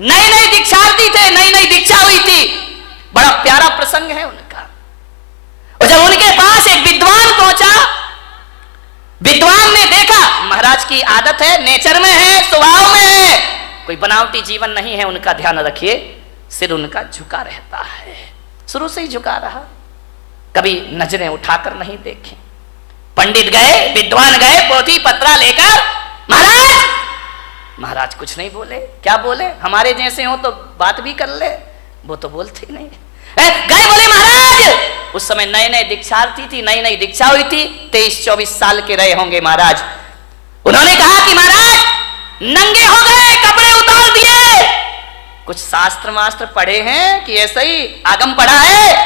नई नई दीक्षार्थी थे, नई नई दीक्षा हुई थी। बड़ा प्यारा प्रसंग है उनका। और जब उनके पास एक विद्वान पहुंचा, विद्वान ने देखा महाराज की आदत है, नेचर में है, स्वभाव में है, कोई बनावटी जीवन नहीं है उनका, ध्यान रखिए, सिर उनका झुका रहता है, शुरू से ही झुका रहा, कभी नजरें उठाकर नहीं देखे। पंडित गए, विद्वान गए, पोथी पत्रा लेकर, महाराज, महाराज कुछ नहीं बोले। क्या बोले? हमारे जैसे हो तो बात भी कर ले, वो तो बोलते ही नहीं। गए, बोले महाराज, उस समय नए नए दीक्षार्थी थी, नई नई दीक्षा हुई थी, 23-24 साल के रहे होंगे महाराज। उन्होंने कहा कि महाराज नंगे हो गए, कपड़े उतार दिए, कुछ शास्त्र मास्त्र पढ़े हैं कि ऐसे ही आगम पढ़ा है?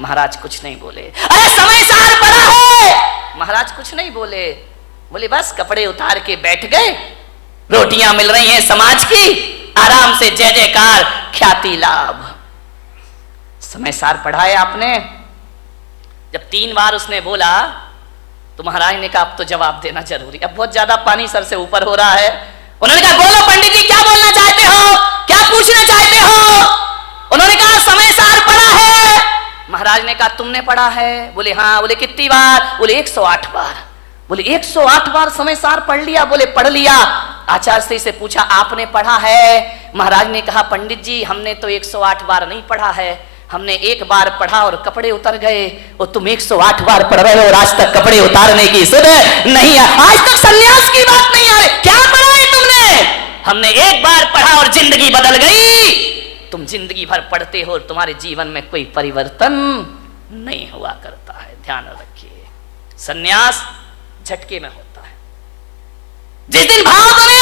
महाराज कुछ नहीं बोले। अरे समय सार पड़ा है? महाराज कुछ नहीं बोले। बोले बस कपड़े उतार के बैठ गए, रोटियां मिल रही हैं समाज की, आराम से जय जयकार, ख्याति लाभ। समय सार पढ़ा है आपने? जब 3 बार उसने बोला तो महाराज ने कहा अब तो जवाब देना जरूरी, अब बहुत ज्यादा पानी सर से ऊपर हो रहा है। उन्होंने कहा बोलो पंडित जी, क्या बोलना चाहते हो, क्या पूछना चाहते हो? उन्होंने कहा समय सार पढ़ा है। महाराज ने कहा तुमने पढ़ा है? बोले हाँ। बोले कितनी बार? बोले 108 बार। बोले 108 बार समय सार पढ़ लिया? बोले पढ़ लिया। आचार्य से पूछा आपने पढ़ा है? महाराज ने कहा पंडित जी हमने तो 108 बार नहीं पढ़ा है, हमने 1 बार पढ़ा और कपड़े उतर गए, और तुम 108 बार पढ़ रहे हो और आज तक कपड़े उतारने की सुध नहीं है, आज तक संन्यास की बात नहीं आ रही। क्या पढ़ा है तुमने? हमने 1 बार पढ़ा और जिंदगी बदल गई। तुम जिंदगी भर पढ़ते हो और तुम्हारे जीवन में कोई परिवर्तन नहीं हुआ करता है। ध्यान रखिए, संन्यास झटके में होता है। जिस दिन भाव बने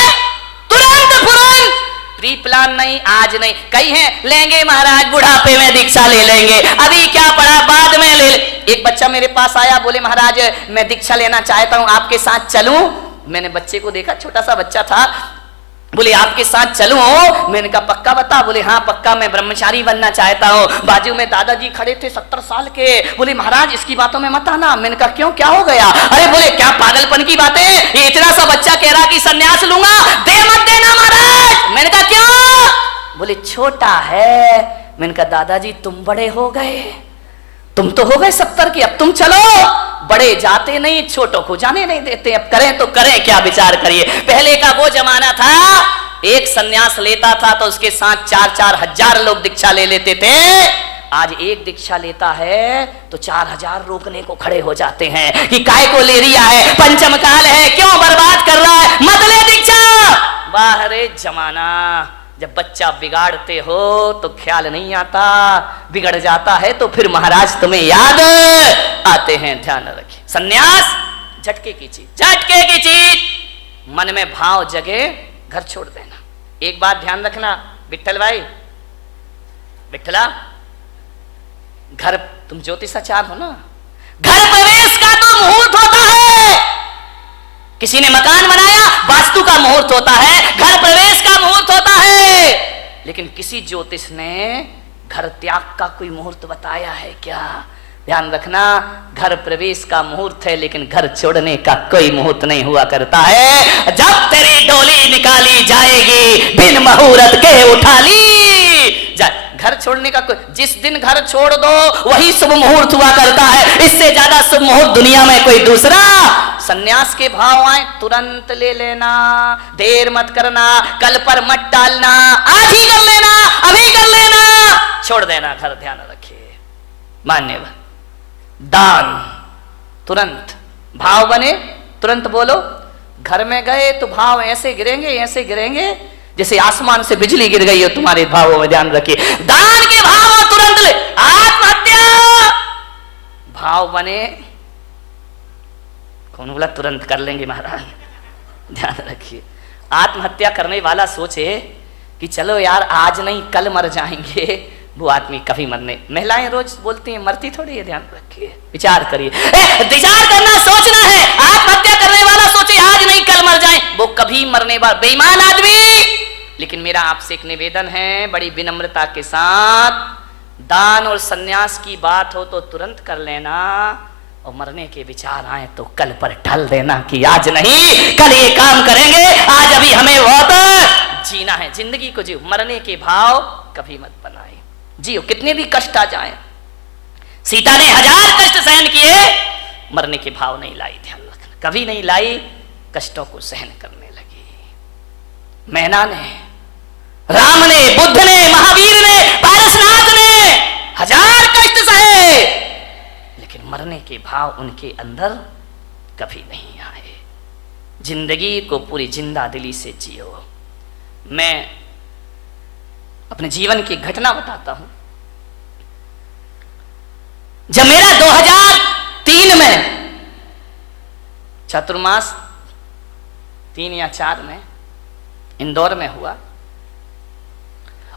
तुरंत फुरंत, प्री प्लान नहीं, आज नहीं। कई हैं लेंगे महाराज बुढ़ापे में दीक्षा ले लेंगे, अभी क्या पढ़ा बाद में ले। एक बच्चा मेरे पास आया, बोले महाराज मैं दीक्षा लेना चाहता हूं, आपके साथ चलूं? मैंने बच्चे को देखा, छोटा सा बच्चा था। बोले आपके साथ चलूं? मैंने कहा पक्का बता? बोले हाँ पक्का, मैं ब्रह्मचारी बनना चाहता हूं। बाजू में दादाजी खड़े थे 70 साल के। बोले महाराज इसकी बातों में मत आना। मैंने कहा क्यों, क्या हो गया? अरे बोले क्या पागलपन की बातें, ये इतना सा बच्चा कह रहा कि सन्यास लूंगा, दे मत देना महाराज। मैंने कहा क्यों? बोले छोटा है। मैंने कहा दादाजी तुम बड़े हो गए, तुम तो हो गए 70 के, अब तुम चलो। बड़े जाते नहीं, छोटों को जाने नहीं देते, अब करें तो करें क्या, विचार करिए। पहले का वो जमाना था, एक सन्यास लेता था तो उसके साथ 4-4 हजार लोग दीक्षा ले लेते थे। आज एक दीक्षा लेता है तो 4000 रोकने को खड़े हो जाते हैं कि काय को ले रिया है, पंचम काल है, क्यों बर्बाद कर रहा है, मत ले दीक्षा। बाहरे जमाना, जब बच्चा बिगाड़ते हो तो ख्याल नहीं आता, बिगड़ जाता है तो फिर महाराज तुम्हें याद आते हैं। ध्यान रखिए, सन्यास झटके की चीज, झटके की चीज। मन में भाव जगे, घर छोड़ देना। एक बात ध्यान रखना विट्ठल भाई, विट्ठला, घर तुम ज्योतिषाचार हो ना, घर प्रवेश का तो मुहूर्त होता है। किसी ने मकान बनाया, वास्तु का मुहूर्त होता है, घर प्रवेश का मुहूर्त होता है। लेकिन किसी ज्योतिष ने घर त्याग का कोई मुहूर्त बताया है क्या? ध्यान रखना, घर प्रवेश का मुहूर्त है लेकिन घर छोड़ने का कोई मुहूर्त नहीं हुआ करता है। जब तेरी डोली निकाली जाएगी, बिन मुहूर्त के उठा ली जा। घर छोड़ने का कोई, जिस दिन घर छोड़ दो वही शुभ मुहूर्त हुआ करता है, इससे ज्यादा शुभ मुहूर्त दुनिया में कोई दूसरा। सन्यास के भाव आए तुरंत ले लेना, देर मत करना, कल पर मत डालना, आज ही कर लेना, अभी कर लेना, छोड़ देना घर। ध्यान रखिए, मान्यवर। दान तुरंत, भाव बने तुरंत बोलो। घर में गए तो भाव ऐसे गिरेंगे, ऐसे गिरेंगे जैसे आसमान से बिजली गिर गई हो तुम्हारे भावों में। ध्यान रखिए, दान के भाव तुरंत ले। आत्महत्या भाव बने, कौन बोला तुरंत कर लेंगे महाराज? ध्यान रखिए, आत्महत्या करने वाला सोचे कि चलो यार आज नहीं कल मर जाएंगे, वो आदमी कभी मरने। महिलाएं रोज बोलती हैं मरती थोड़ी है। ध्यान रखिए, विचार करिए, विचार करना, सोचना है। आत्महत्या करने वाला सोचे आज नहीं कल मर जाए, वो कभी मरने वाला बेईमान आदमी। लेकिन मेरा आपसे एक निवेदन है, बड़ी विनम्रता के साथ, दान और सन्यास की बात हो तो तुरंत कर लेना, और मरने के विचार आए तो कल पर ढल देना कि आज नहीं कल ये काम करेंगे, आज अभी हमें बहुत जीना है। जिंदगी को जियो, मरने के भाव कभी मत बनाए, जियो कितने भी कष्ट आ जाएं। सीता ने 1000 कष्ट सहन किए, मरने के भाव नहीं लाई, ध्यान रखना, कभी नहीं लाई, कष्टों को सहन करने लगी। मैना ने, राम ने, बुद्ध ने, महावीर ने, पारसनाथ ने 1000 कष्ट सहे, लेकिन मरने के भाव उनके अंदर कभी नहीं आए। जिंदगी को पूरी जिंदा दिली से जियो। मैं अपने जीवन की घटना बताता हूं। जब मेरा 2003 में चतुर्मास 3 या 4 में इंदौर में हुआ,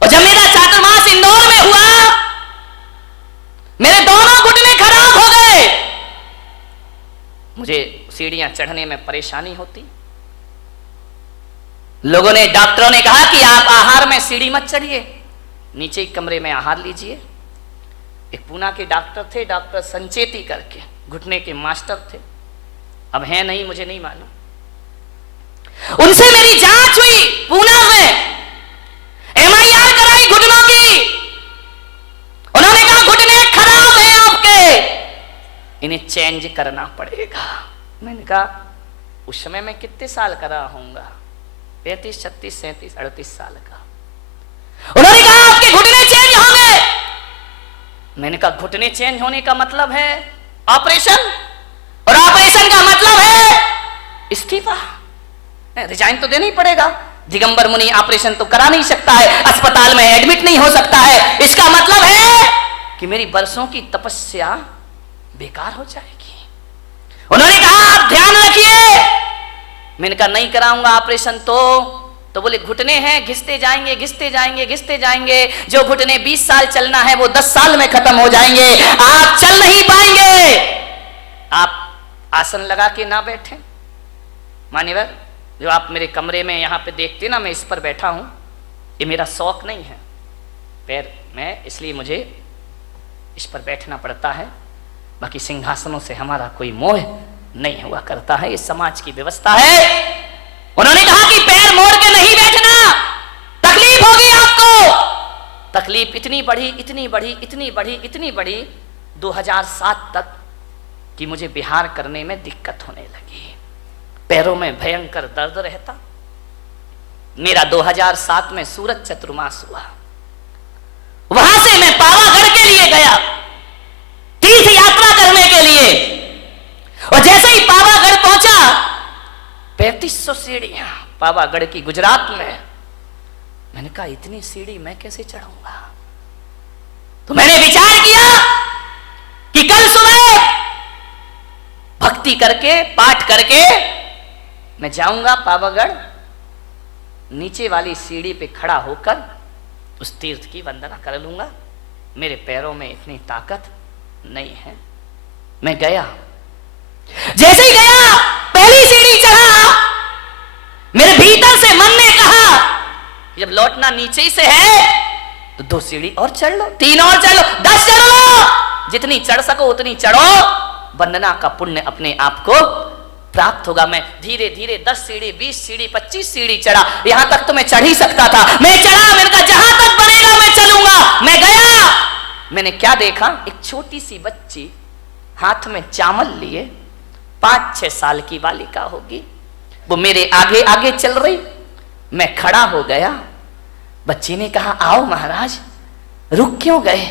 और जब मेरा चातुर्मास इंदौर में हुआ, मेरे दोनों घुटने खराब हो गए। मुझे सीढ़ियां चढ़ने में परेशानी होती। लोगों ने, डॉक्टरों ने कहा कि आप आहार में सीढ़ी मत चढ़िए, नीचे एक कमरे में आहार लीजिए। एक पूना के डॉक्टर थे, डॉक्टर संचेती करके, घुटने के मास्टर थे, अब हैं नहीं, मुझे नहीं मालूम। उनसे मेरी जांच हुई पूना में, MIR कराई घुटनों की। उन्होंने कहा घुटने खराब है आपके, इन्हें चेंज करना पड़ेगा। मैंने कहा उस समय मैं कितने साल का रहा होऊंगा, 35, 36, 37, 38 साल का। उन्होंने कहा आपके घुटने चेंज होंगे। मैंने कहा घुटने चेंज होने का मतलब है ऑपरेशन, और ऑपरेशन का मतलब है इस्तीफा, रिजाइन तो देना ही पड़ेगा। दिगंबर मुनि ऑपरेशन तो करा नहीं सकता है, अस्पताल में एडमिट नहीं हो सकता है। इसका मतलब है कि मेरी बरसों की तपस्या बेकार हो जाएगी। उन्होंने कहा आप ध्यान रखिए। मैंने कहा नहीं कराऊंगा ऑपरेशन तो बोले घुटने हैं, घिसते जाएंगे, घिसते जाएंगे, घिसते जाएंगे। जो घुटने 20 साल चलना है वो 10 साल में खत्म हो जाएंगे, आप चल नहीं पाएंगे। आप आसन लगा के ना बैठे। मान्यवर, जो आप मेरे कमरे में यहाँ पे देखते ना, मैं इस पर बैठा हूं, ये मेरा शौक नहीं है पैर में, इसलिए मुझे इस पर बैठना पड़ता है। बाकी सिंहासनों से हमारा कोई मोह नहीं हुआ करता है, ये समाज की व्यवस्था है। उन्होंने कहा कि पैर मोड़ के नहीं बैठना, तकलीफ होगी आपको। तकलीफ इतनी बढ़ी, इतनी बढ़ी, इतनी बढ़ी, इतनी बढ़ी 2007 तक कि मुझे बिहार करने में दिक्कत होने लगी। पैरों में भयंकर दर्द रहता। मेरा 2007 में सूरत चतुर्मास हुआ। वहां से मैं पावागढ़ के लिए गया, तीर्थ यात्रा करने के लिए। और जैसे ही पावागढ़ पहुंचा, 3500 सीढ़ियां पावागढ़ की, गुजरात में। मैंने कहा इतनी सीढ़ी मैं कैसे चढ़ूंगा। तो मैंने विचार किया कि कल सुबह भक्ति करके, पाठ करके मैं जाऊंगा पावागढ़, नीचे वाली सीढ़ी पे खड़ा होकर उस तीर्थ की वंदना कर लूंगा। मेरे पैरों में इतनी ताकत नहीं है। मैं गया, जैसे ही गया, पहली सीढ़ी चढ़ा, मेरे भीतर से मन ने कहा जब लौटना नीचे ही से है तो 2 सीढ़ी और चढ़ लो, 3 और चढ़ लो, 10 चढ़ लो, जितनी चढ़ सको उतनी चढ़ो। वंदना का पुण्य अपने आप को प्राप्त होगा। मैं धीरे धीरे 10 सीढ़ी, 20 सीढ़ी, 25 सीढ़ी चढ़ा। यहां तक तो मैं चढ़ ही सकता था। मैं चढ़ा, मैंने कहा जहां तक बनेगा मैं चलूंगा। मैं गया, मैंने क्या देखा, एक छोटी सी बच्ची हाथ में चावल लिए, 5-6 साल की बालिका होगी, वो मेरे आगे आगे चल रही। मैं खड़ा हो गया। बच्ची ने कहा आओ महाराज। रुक क्यों गए?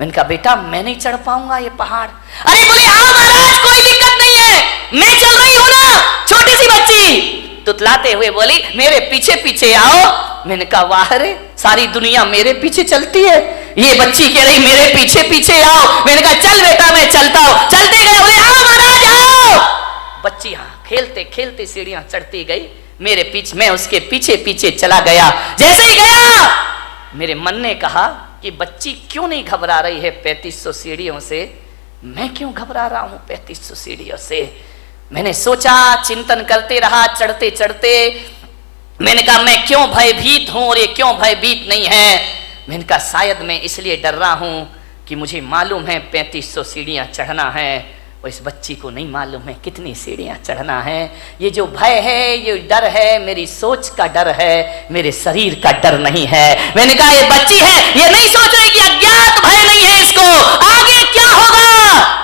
मैंने कहा बेटा मैं नहीं चढ़ पाऊंगा ये पहाड़। अरे बोले आओ महाराज, कोई दिक्कत नहीं है, मैं चल रही हूं ना। छोटी सी बच्ची तुतलाते हुए बोली मेरे पीछे पीछे आओ। मैंने कहा वाह रे, सारी दुनिया मेरे पीछे चलती है, ये बच्ची कह रही मेरे पीछे पीछे आओ। मैंने कहा चल बेटा मैं चलता हूं। चलते गए, बोले आओ महाराज आओ। बच्ची खेलते खेलते सीढ़ियां चढ़ती गई, मेरे पीछे, मैं उसके पीछे पीछे चला गया। जैसे ही गया, मेरे मन ने कहा कि बच्ची क्यों नहीं घबरा रही है 3500 सीढ़ियों से, मैं क्यों घबरा रहा हूं 3500 सीढ़ियों से। मैंने सोचा, चिंतन करते रहा चढ़ते चढ़ते। मैंने कहा मैं क्यों भयभीत हूं और ये क्यों भयभीत नहीं है। मैंने कहा शायद मैं इसलिए डर रहा हूं कि मुझे मालूम है 3500 सीढ़ियां चढ़ना है, और इस बच्ची को नहीं मालूम है कितनी सीढ़ियां चढ़ना है। ये जो भय है, ये डर है, मेरी सोच का डर है, मेरे शरीर का डर नहीं है। मैंने कहा ये बच्ची है, ये नहीं सोच रही कि अज्ञात भय नहीं है इसको, आगे क्या होगा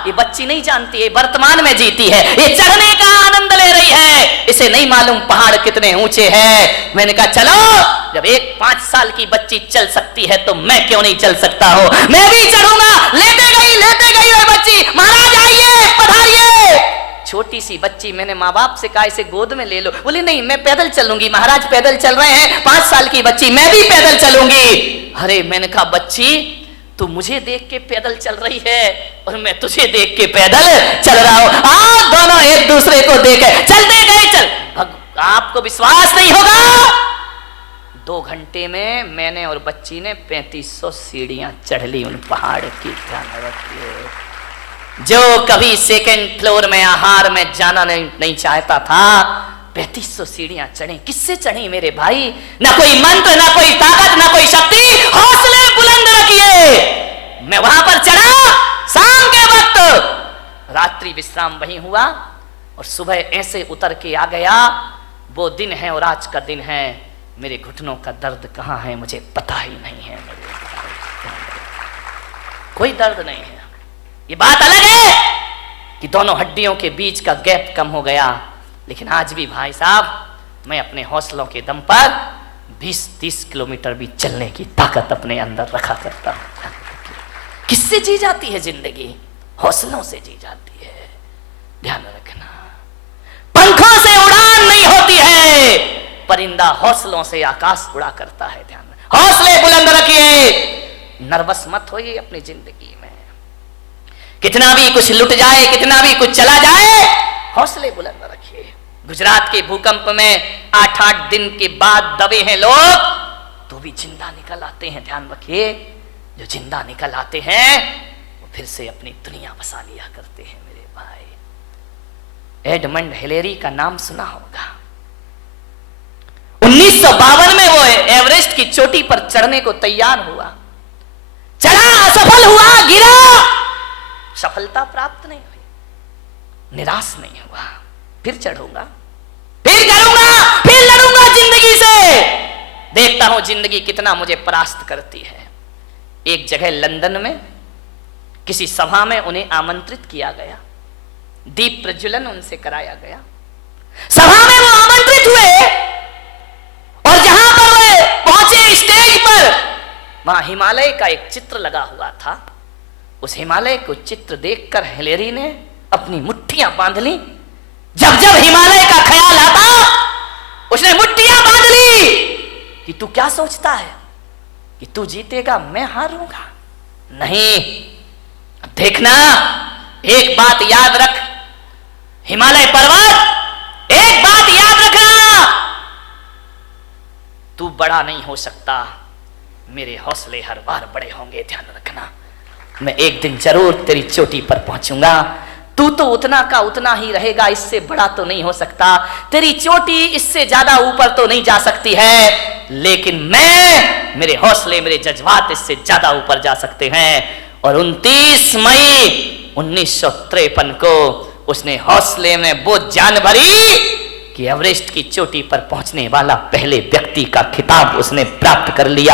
ये बच्ची नहीं जानती है, वर्तमान में जीती है, ये चढ़ने का आनंद ले रही है, इसे नहीं मालूम पहाड़ कितने ऊंचे हैं। मैंने कहा चलो, जब एक 5 साल की बच्ची चल सकती है तो मैं क्यों नहीं चल सकता हूं, मैं भी चढ़ूंगा। लेते गई वो बच्ची, महाराज आइए पधारिए। छोटी सी बच्ची, मैंने माँ बाप से कहा इसे गोद में ले लो, बोली नहीं मैं पैदल चलूंगी। महाराज पैदल चल रहे हैं, 5 साल की बच्ची, मैं भी पैदल चलूंगी। अरे मैंने कहा बच्ची तू मुझे देख के पैदल चल रही है और मैं तुझे देख के पैदल चल रहा हूं, आप दोनों एक दूसरे को देखे चलते गए। चल, आपको विश्वास नहीं होगा, 2 घंटे में मैंने और बच्ची ने 3500 सीढ़ियां चढ़ ली उन पहाड़ की। ध्यान रखिए, जो कभी 2nd फ्लोर में आहार में जाना नहीं चाहता था, 3500 सीढ़ियां चढ़े। किससे चढ़ी मेरे भाई? ना कोई मंत्र, ना कोई ताकत, ना कोई शक्ति, हौसले बुलंद रखिए। मैं वहां पर चढ़ा शाम के वक्त, रात्रि विश्राम वहीं हुआ और सुबह ऐसे उतर के आ गया। वो दिन है और आज का दिन है, मेरे घुटनों का दर्द कहां है मुझे पता ही नहीं है। कोई दर्द नहीं है। ये बात अलग है कि दोनों हड्डियों के बीच का गैप कम हो गया, लेकिन आज भी भाई साहब मैं अपने हौसलों के दम पर 20-30 किलोमीटर भी चलने की ताकत अपने अंदर रखा करता हूं। किससे जी जाती है जिंदगी? हौसलों से जी जाती है। ध्यान रखना, पंखों से उड़ान नहीं होती है, परिंदा हौसलों से आकाश उड़ा करता है। ध्यान, हौसले बुलंद रखिए, नर्वस मत होइए अपनी जिंदगी में। कितना भी कुछ लुट जाए, कितना भी कुछ चला जाए, हौसले बुलंद रखिए। गुजरात के भूकंप में 8-8 दिन के बाद दबे हैं लोग, तो भी जिंदा निकल आते हैं। ध्यान रखिए, जो जिंदा निकल आते हैं वो फिर से अपनी दुनिया बसा लिया करते हैं मेरे भाई। एडमंड हिलेरी का नाम सुना होगा। 1952 में वो एवरेस्ट की चोटी पर चढ़ने को तैयार हुआ, चढ़ा, असफल हुआ, गिरा, सफलता प्राप्त नहीं हुई, निराश नहीं हुआ, फिर चढ़ूंगा, फिर करूंगा, फिर लड़ूंगा जिंदगी से, देखता हूं जिंदगी कितना मुझे परास्त करती है। एक जगह लंदन में किसी सभा में उन्हें आमंत्रित किया गया, दीप प्रज्वलन उनसे कराया गया। सभा में वो आमंत्रित हुए और जहां पर वे पहुंचे स्टेज पर, वहां हिमालय का एक चित्र लगा हुआ था। उस हिमालय को चित्र देखकर हिलेरी ने अपनी मुट्ठियां बांध ली। जब जब हिमालय का ख्याल आता उसने मुट्ठियां बांध ली कि तू क्या सोचता है कि तू जीतेगा, मैं हारूंगा? नहीं, देखना, एक बात याद रख हिमालय पर्वत, एक बात याद रखना, तू बड़ा नहीं हो सकता, मेरे हौसले हर बार बड़े होंगे। ध्यान रखना, मैं एक दिन जरूर तेरी चोटी पर पहुंचूंगा, तू तो उतना का उतना ही रहेगा, इससे बड़ा तो नहीं हो सकता, तेरी चोटी इससे ज्यादा ऊपर तो नहीं जा सकती है, लेकिन मैं, मेरे हौसले, मेरे जज्बात इससे ज्यादा ऊपर जा सकते हैं। और 29 मई 1953 को उसने हौसले में वो जान भरी कि एवरेस्ट की चोटी पर पहुंचने वाला पहले व्यक्ति का खिताब उसने प्राप्त कर लिया।